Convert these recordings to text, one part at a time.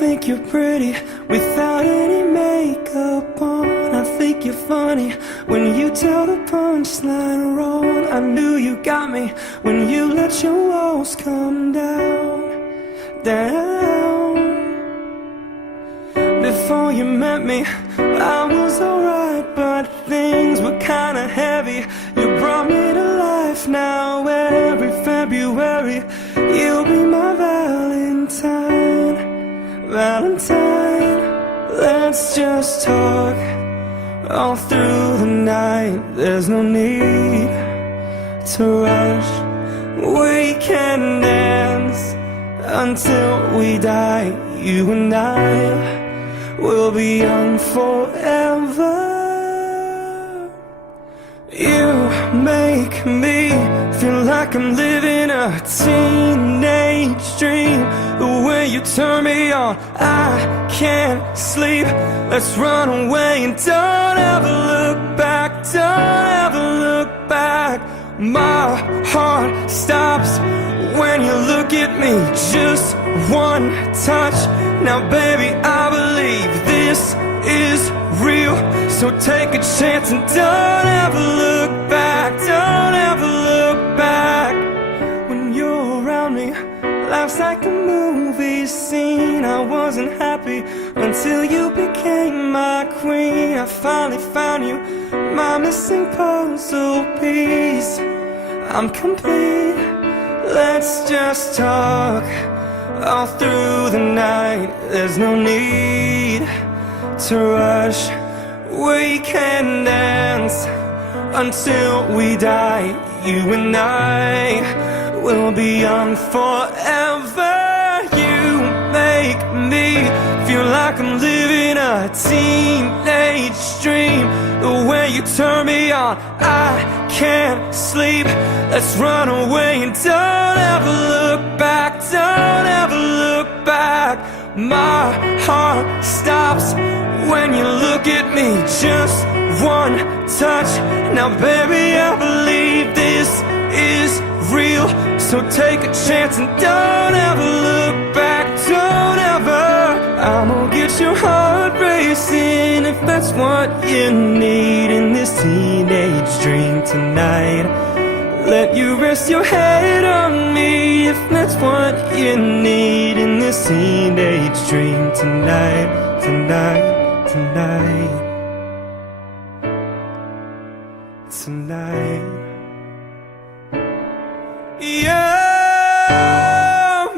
think you're pretty without any makeup on. I think you're funny when you tell the punchline wrong. I knew you got me when you let your walls come down, down. Before you met me, I was alright, but things were kinda heavy. You brought me to life. Now every February you'll be my Valentine, Valentine. Let's just talk all through the night. There's no need to rush. We can dance until we die. You and I will be young forever. You make me feel like I'm living a teenage dream. The way you turn me on, I can't sleep. Let's run away and don't ever look back. Don't ever look back. My heart stops when you look at me. Just one touch. Now baby, I believe this is real. So take a chance and don't ever look back. Don't ever look back. When you're around me, life's like a movie scene. I wasn't happy until you became my queen. I finally found you, my missing puzzle piece. I'm complete. Let's just talk all through the night. There's no need to rush. We can dance until we die. You and I will be young forever. You make me feel like I'm living a teenage dream. The way you turn me on, I can't sleep. Let's run away and don't ever look back. Don't ever look back. My heart stops when you look at me. Just one touch. Now baby, I believe this is real. So take a chance and don't ever look back. Don't ever. I'm gonna get your heart racing if that's what you need in this teenage dream tonight. Let you rest your head on me if that's what you need in this teenage dream tonight, tonight, tonight, tonight. Yeah,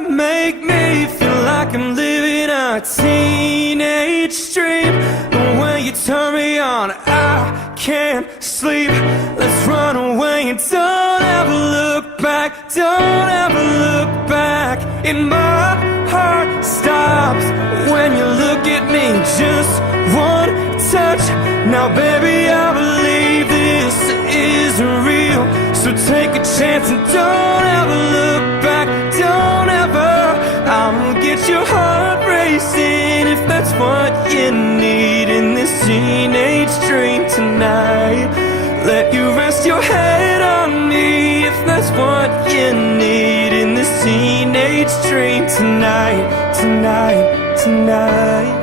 make me feel like I'm living a teenage dream. The way you turn me on, I can't sleep. Let's run away and don't ever look back. Don't ever look back. And my heart stops when you look at me. Just one touch. Now baby, I believe this is real. So take a chance and don't ever look back. Don't ever. I'ma get your heart racing if that's what you need in this teenage dream tonight. Let you rest your head on me if that's what you need in this teenage dream tonight, tonight, tonight.